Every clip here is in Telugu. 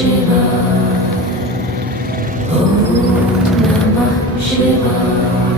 Shiva. Om Namah Shiva.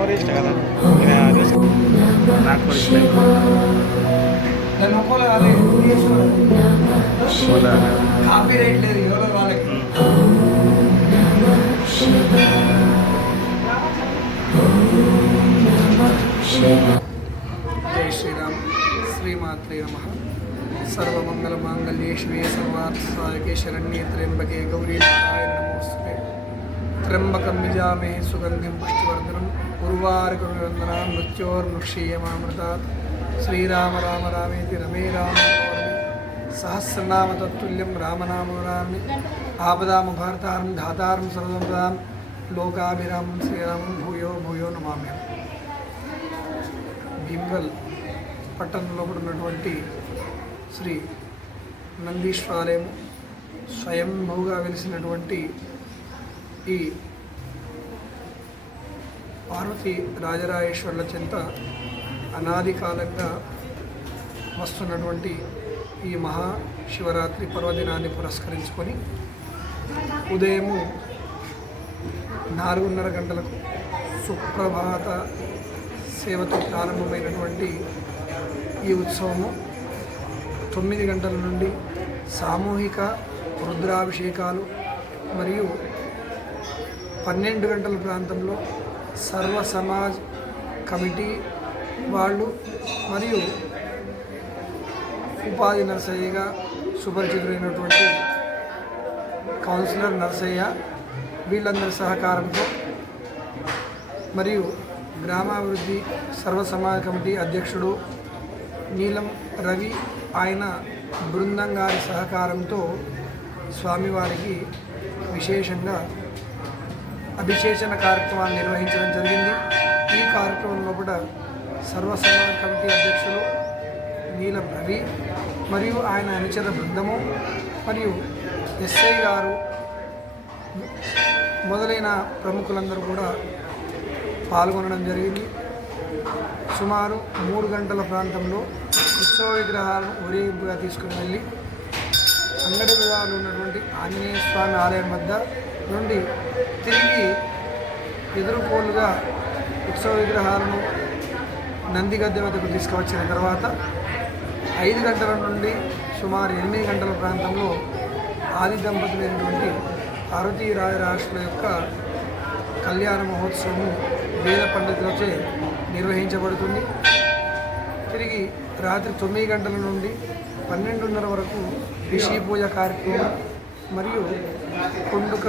Coverage ಆಗಲ್ಲ. ಜೈ ಶ್ರೀರಾಮ್. ಶ್ರೀಮಾತ್ರಿ ನಮಃ. ಸರ್ವಮಂಗಲ ಮಾಂಗಲ್ಯೇ ಶ್ರೀ ಸರ್ವಾರ್ಥಸಾಯಕೆ ಶರಣ್ಯೇ ತ್ರ್ಯಂಬಕೆ ಗೌರಿ ನಾರಾಯಣ ತ್ರಂಬಕಂ त्र्यंबकम सुगंधि पुष्टिवर्धनम వాళ్ళకి జై శ్రీరామ రామ రామేతి రమే రామ సహస్రనామతత్తుల్యం రామనామరామి ఆపదామ భారతారం ధాతారం సర్వదాం లోకాభిరామం శ్రీరామం భూయో భూయో నమామ్యం భీమ్గల్ పట్టణంలో ఉన్నటువంటి శ్రీ నందీశ్వరాలయం స్వయంభూగా వెలిసినటువంటి ఈ పార్వతి రాజరాజేశ్వర్ల చెంత అనాది కాలంగా వస్తున్నటువంటి ఈ మహాశివరాత్రి పర్వదినాన్ని పురస్కరించుకొని ఉదయము నాలుగున్నర గంటలకు సుప్రభాత సేవతో ప్రారంభమైనటువంటి ఈ ఉత్సవము తొమ్మిది గంటల నుండి సామూహిక రుద్రాభిషేకాలు మరియు పన్నెండు గంటల ప్రాంతంలో సర్వ సమాజ్ కమిటీ వాళ్ళు మరియు ఉపాధి నర్సయ్యగా సుపరిచితులైనటువంటి కౌన్సిలర్ నర్సయ్య వీళ్ళందరి సహకారంతో మరియు గ్రామాభివృద్ధి సర్వ సమాజ కమిటీ అధ్యక్షుడు నీలం రవి ఆయన బృందం గారి సహకారంతో స్వామివారికి విశేషంగా అభిశేషణ కార్యక్రమాన్ని నిర్వహించడం జరిగింది. ఈ కార్యక్రమంలో కూడా సర్వ కమిటీ అధ్యక్షులు నీల రవి మరియు ఆయన అనుచర బృందము మరియు ఎస్ఐ గారు మొదలైన ప్రముఖులందరూ కూడా పాల్గొనడం జరిగింది. సుమారు మూడు గంటల ప్రాంతంలో ఉత్సవ విగ్రహాలను ఊరేగింపుగా తీసుకుని వెళ్ళి అంగడి బజార్లో ఉన్నటువంటి ఆంజనేయ స్వామి ఆలయం వద్ద నుండి తిరిగి ఎదురుకోలుగా ఉత్సవ విగ్రహాలను నందిగద్దె వద్దకు తీసుకువచ్చిన తర్వాత ఐదు గంటల నుండి సుమారు ఎనిమిది గంటల ప్రాంతంలో ఆది దంపతులైనటువంటి పార్వతీ రాజరాష్ట్రుల యొక్క కళ్యాణ మహోత్సవము వేద పండితులచే నిర్వహించబడుతుంది. తిరిగి రాత్రి తొమ్మిది గంటల నుండి పన్నెండున్నర వరకు రిషి పూజ కార్యక్రమం మరియు కొండుక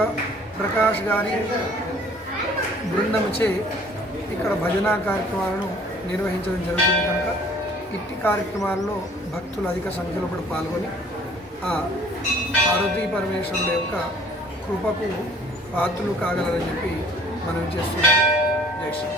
ప్రకాష్ గారి బృందముచే ఇక్కడ భజనా కార్యక్రమాలను నిర్వహించడం జరుగుతుంది కనుక ఇట్టి కార్యక్రమాల్లో భక్తులు అధిక సంఖ్యలో కూడా పాల్గొని ఆ పార్వతీ పరమేశ్వరుల యొక్క కృపకు పాత్రలు కాగలరని చెప్పి మనం చేస్తున్నాం. జై Shri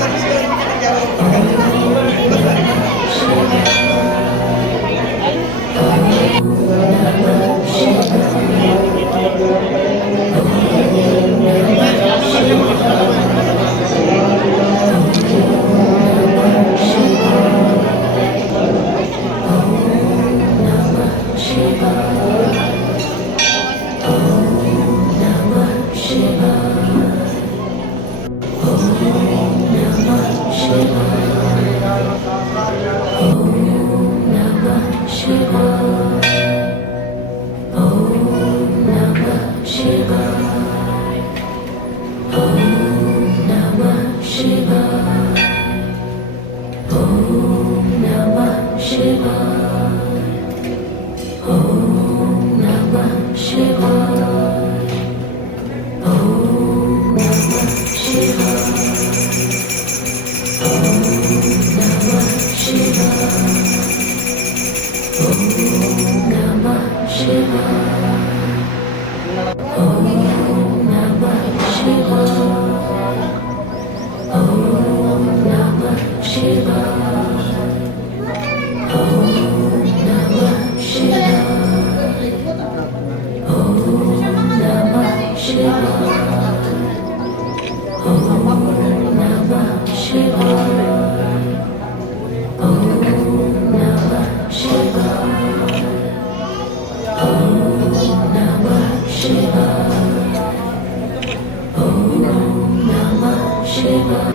Gracias. Shiva, oh Namah Shiva, oh Namah Shiva, oh Namah Shiva, oh Namah Shiva, oh Namah Shiva, oh Namah Shiva.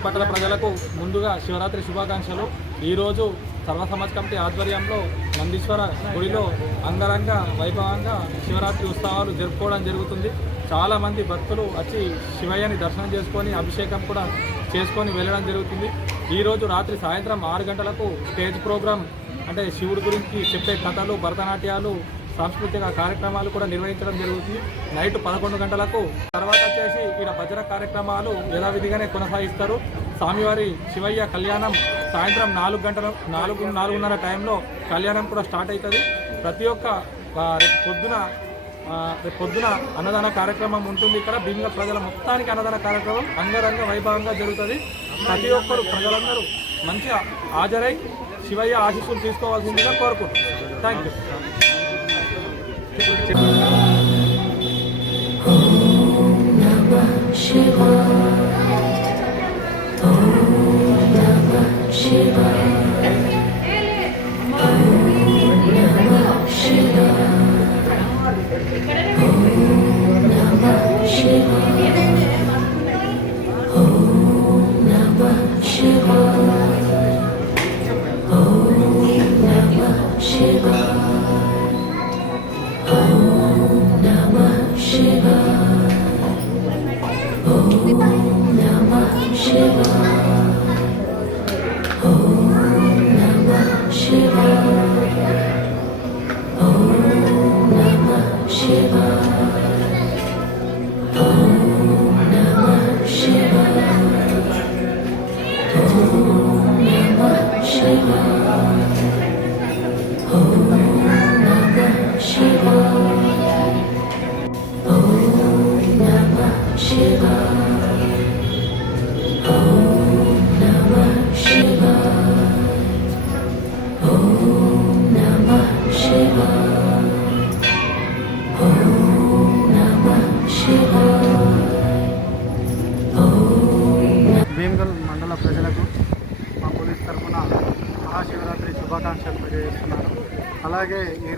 పట్టణ ప్రజలకు ముందుగా శివరాత్రి శుభాకాంక్షలు. ఈరోజు సర్వసమాజ్ కమిటీ ఆధ్వర్యంలో నందీశ్వర గుడిలో అంగరంగ వైభవంగా శివరాత్రి ఉత్సవాలు జరుపుకోవడం జరుగుతుంది. చాలామంది భక్తులు వచ్చి శివయ్యని దర్శనం చేసుకొని అభిషేకం కూడా చేసుకొని వెళ్ళడం జరుగుతుంది. ఈరోజు రాత్రి సాయంత్రం ఆరు గంటలకు స్టేజ్ ప్రోగ్రాం అంటే శివుడి గురించి చెప్పే కథలు భరతనాట్యాలు సాంస్కృతిక కార్యక్రమాలు కూడా నిర్వహించడం జరుగుతుంది. నైట్ పదకొండు గంటలకు తర్వాత వచ్చేసి ఇక్కడ భజన కార్యక్రమాలు యథావిధిగానే కొనసాగిస్తారు. స్వామివారి శివయ్య కళ్యాణం సాయంత్రం నాలుగు గంటల నాలుగు నాలుగున్నర టైంలో కళ్యాణం కూడా స్టార్ట్ అవుతుంది. ప్రతి ఒక్క రేపు పొద్దున రేపు పొద్దున అన్నదాన కార్యక్రమం ఉంటుంది ఇక్కడ. భీమిల ప్రజల మొత్తానికి అన్నదాన కార్యక్రమం అంగరంగ వైభవంగా జరుగుతుంది. ప్రతి ఒక్కరు ప్రజలందరూ మంచిగా హాజరై శివయ్య ఆశీస్సులు తీసుకోవాల్సిందిగా కోరుకుంటున్నాను thank you Om Namah Shivaya Bhimgal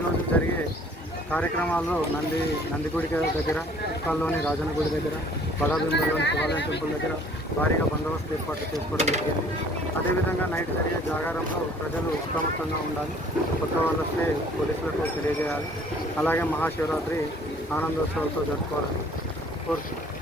అలాగే జరిగే కార్యక్రమాల్లో నంది నందిగుడి దగ్గర ఉప్పల్లోని రాజన్నగుడి దగ్గర బలాబింబలోని శివాలయం టెంపుల్ దగ్గర భారీగా బందోబస్తు ఏర్పాటు చేసుకోవడం జరిగింది. అదేవిధంగా నైట్ జరిగే జాగారంలో ప్రజలు అప్రమత్తంగా ఉండాలి. కొత్త వాళ్ళు వస్తే పోలీసులకు తెలియజేయాలి. అలాగే మహాశివరాత్రి ఆనందోత్సవాలతో జరుపుకోవాలని కోరుతున్నాను